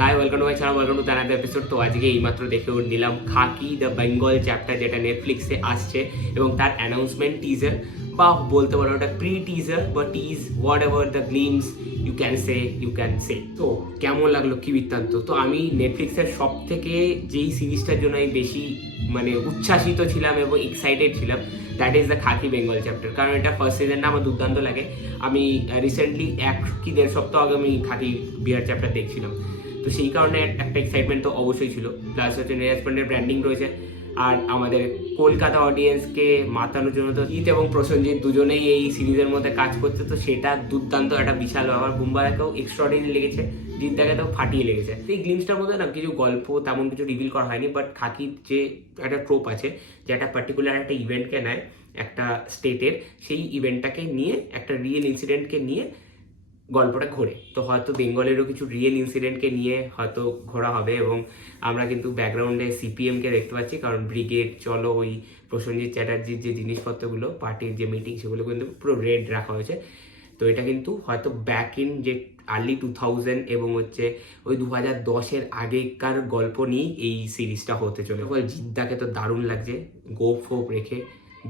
Hi welcome to my channel, welcome to the episode. তো আজকে এইমাত্র দেখে নিলাম খাকি দ্য বেঙ্গল চ্যাপ্টার, যেটা নেটফ্লিক্সে আসছে এবং তার অ্যানাউন্সমেন্ট টিজার বা বলতে পারো ওটা প্রি টিজার বা tease whatever the glimpse you can say. তো কেমন লাগলো, কি বৃত্তান্ত? তো আমি নেটফ্লিক্সের সব থেকে যেই সিরিজটার জন্য আমি বেশি উচ্ছ্বাসিত ছিলাম এবং এক্সাইটেড ছিলাম, that is the khaki Bengal chapter. কারণ এটা ফার্স্ট সিজনটা আমার দুর্দান্ত লাগে। আমি রিসেন্টলি 1-1.5 সপ্তাহ আগে আমি খাকি বিহার চ্যাপ্টার দেখছিলাম। তো সেই কারণে একটা এক্সাইটমেন্ট তো অবশ্যই ছিল। প্লাস হচ্ছে নীরাজ পান্ডের ব্র্যান্ডিং রয়েছে, আর আমাদের কলকাতা অডিয়েন্সকে মাতানোর জন্য তো জিৎ এবং প্রসেনজিৎ দুজনেই এই সিরিজের মধ্যে কাজ করছে। তো সেটা দুর্দান্ত একটা বিশাল ব্যাপার। বুম্বারাকেও এক্সট্রাঅর্ডিনারি লেগেছে, জিৎদাকে তো ফাটিয়ে লেগেছে। এই গ্লিমসটার মধ্যে না কিছু গল্প তেমন কিছু রিভিল করা হয়নি, বাট খাকির যে একটা ট্রোপ আছে, যে একটা পার্টিকুলার একটা ইভেন্টকে নেয় একটা স্টেটের, সেই ইভেন্টটাকে নিয়ে একটা রিয়েল ইনসিডেন্টকে নিয়ে গল্পটা ঘোরে। তো হয়তো বেঙ্গলেরও কিছু রিয়েল ইনসিডেন্টকে নিয়ে হয়তো ঘোরা হবে, এবং আমরা কিন্তু ব্যাকগ্রাউন্ডে সিপিএমকে দেখতে পাচ্ছি, কারণ ব্রিগেড চলো ওই প্রসেনজিৎ চ্যাটার্জির যে জিনিসপত্রগুলো, পার্টির যে মিটিং, সেগুলো কিন্তু পুরো রেড রাখা হয়েছে। তো এটা কিন্তু হয়তো ব্যাক ইন যে আর্লি 2000 এবং হচ্ছে ওই 2010-এর আগেকার গল্প নিয়েই এই সিরিজটা হতে চলে। জিদ্দাকে তো দারুণ লাগছে, গোপ ফোপ রেখে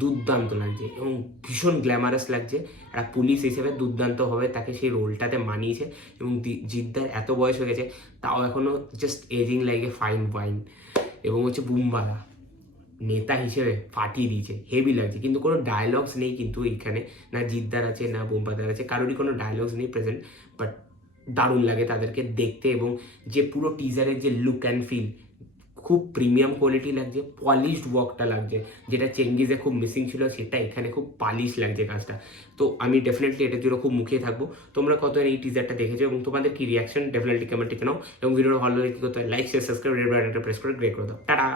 দুর্দান্ত লাগছে এবং ভীষণ গ্ল্যামারাস লাগছে। একটা পুলিশ হিসেবে দুর্দান্তভাবে তাকে সেই রোলটাতে মানিয়েছে। এবং জিদ্দার এত বয়স হয়ে গেছে, তাও এখনও just ageing like a fine wine. এবং হচ্ছে বুম্বাদা নেতা হিসেবে ফাটিয়ে দিয়েছে, হেভি লাগছে। কিন্তু কোনো ডায়লগস নেই কিন্তু এইখানে, না জিদ্দার আছে না বুম্বাদার আছে, কারোরই কোনো ডায়লগস নেই প্রেজেন্ট। বাট দারুণ লাগে তাদেরকে দেখতে, এবং যে পুরো টিজারের যে লুক অ্যান্ড ফিল খুব প্রিমিয়াম কোয়ালিটি লাগছে, পলিশড ওয়ার্কটা লাগছে, যেটা চেঙ্গিজে খুব মিসিং ছিল, সেটা এখানে খুব পালিশ লাগছে কাজটা। তো আমি ডেফিনেটলি এটার জন্য খুব মুখিয়ে থাকবো। তোমরা কত এই টিজারটা দেখেছো এবং তোমাদের কি রিয়াকশন, ডেফিনেটলি কমেন্টে নাও। এবং ভিডিওটা ভালো লাগে কি করতে হয়, লাইক শেয়ার সাবস্ক্রাইব রেড বাটনটা প্রেস করে গ্রে করে দাও। টাটা।